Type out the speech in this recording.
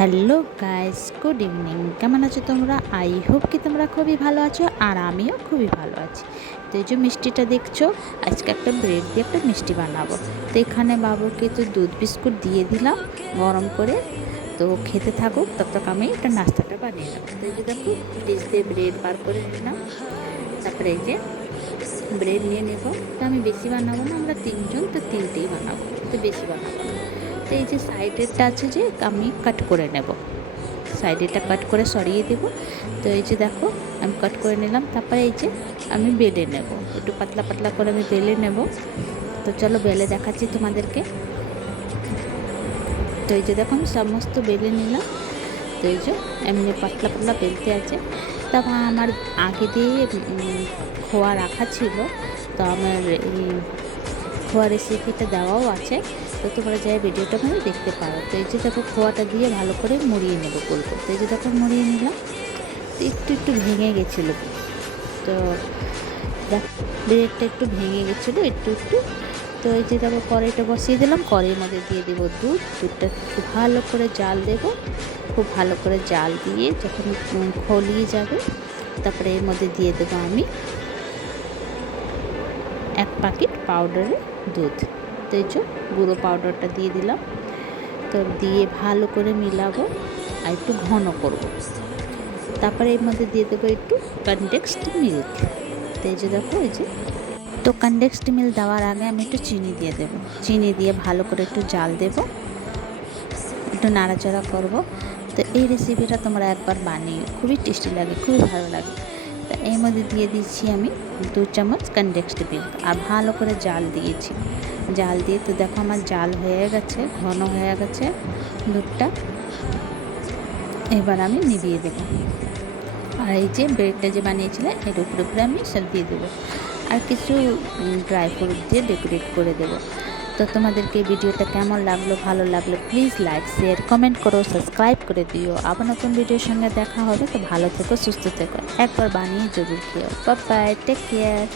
Hello guys, good evening. কেমন আছো তোমরা? আই হোপ কি তোমরা খুবই ভালো আছো, আর আমিও খুবই ভালো আছি। তো এই যে মিষ্টিটা দেখছো, আজকে একটা ব্রেড দিয়ে একটা মিষ্টি বানাবো। তো এখানে বাবুকে তো দুধ বিস্কুট দিয়ে দিলাম গরম করে, তো খেতে থাকুক, ততক্ষণ আমি একটা নাস্তাটা বানিয়ে নেবো। তো এই যে দেখো, ফ্রিজ দিয়ে ব্রেড বার করে নিলাম। তারপরে এই যে ব্রেড নিয়ে নেব। তো আমি বেশি বানাবো না, আমরা তিনজন, তো তিনটেই বানাবো, তো বেশি বানাবো না। তো এই যে সাইডেরটা আছে যে আমি কাট করে নেব, সাইডেরটা কাট করে সরিয়ে দেব। তো এই যে দেখো, আমি কাট করে নিলাম। তারপরে এই যে আমি বেলে নেব, একটু পাতলা পাতলা করে আমি বেলে নেব। তো চলো বেলে দেখাচ্ছি তোমাদেরকে। তো এই যে দেখো, আমি সমস্ত বেলে নিলাম। তো এই যে এমনি পাতলা পাতলা বেলতে আছে। তারপর আমার আগে দিয়ে খোয়া রাখা ছিল, তো আমার এই খোয়া রেসিপিটা দেওয়াও আছে, তো তোমরা যাই ভিডিওটা মানে দেখতে পারো। তো এই যে দেখো, খোয়াটা দিয়ে ভালো করে মুড়িয়ে নেবো বলবো। তো এই যে দেখো মুড়িয়ে নিলাম। তো একটু একটু ভেঙে গেছিলো, তো ব্রেডটা একটু ভেঙে গেছিলো একটু একটু। তো এই যে দেখো, কড়াইটা বসিয়ে দিলাম, কড়াইয়ের মধ্যে দিয়ে দেবো দুধটা খুব ভালো করে জাল দেবো। খুব ভালো করে জাল দিয়ে যখন খলিয়ে যাবে, তারপরে এর মধ্যে দিয়ে দেবো আমি 1 প্যাকেট পাউডারের দুধ। তো এই যে গুঁড়ো পাউডারটা দিয়ে দিলাম। তো দিয়ে ভালো করে মিলাবো আর একটু ঘন করব। তারপরে এর মধ্যে দিয়ে দেবো একটু কনডেন্সড মিল্ক। তো এই যে দেখো, এই যে তো কনডেন্সড মিল্ক দেওয়ার আগে আমি একটু চিনি দিয়ে দেবো। চিনি দিয়ে ভালো করে একটু জাল দেব, একটু নাড়াচাড়া করব। তো এই রেসিপিটা তোমরা একবার বানিয়ে, খুবই টেস্টি লাগে, খুবই ভালো লাগে। তো এর মধ্যে দিয়ে দিচ্ছি আমি 2 চামচ কনডেন্সড মিল্ক, আর ভালো করে জাল দিয়েছি। জাল দিয়ে তো দেখো আমার জাল হয়ে গেছে, ঘন হয়ে গেছে দুধটা। এবার আমি নিভিয়ে দেবো, আর এই যে ব্রেডটা যে বানিয়েছিলাম এর উপরে উপরে আমি সব দিয়ে দেবো, আর কিছু ড্রাই ফ্রুট দিয়ে ডেকোরেট করে দেবো। তো তোমাদেরকে ভিডিওটা কেমন লাগলো, ভালো লাগলো প্লিজ লাইক, শেয়ার, কমেন্ট করো, সাবস্ক্রাইব করে দিও। আবার নতুন ভিডিওর সঙ্গে দেখা হবে। তো ভালো থেকো, সুস্থ থেকো, একবার বানিয়ে জরুর খেও। Bye bye, take care.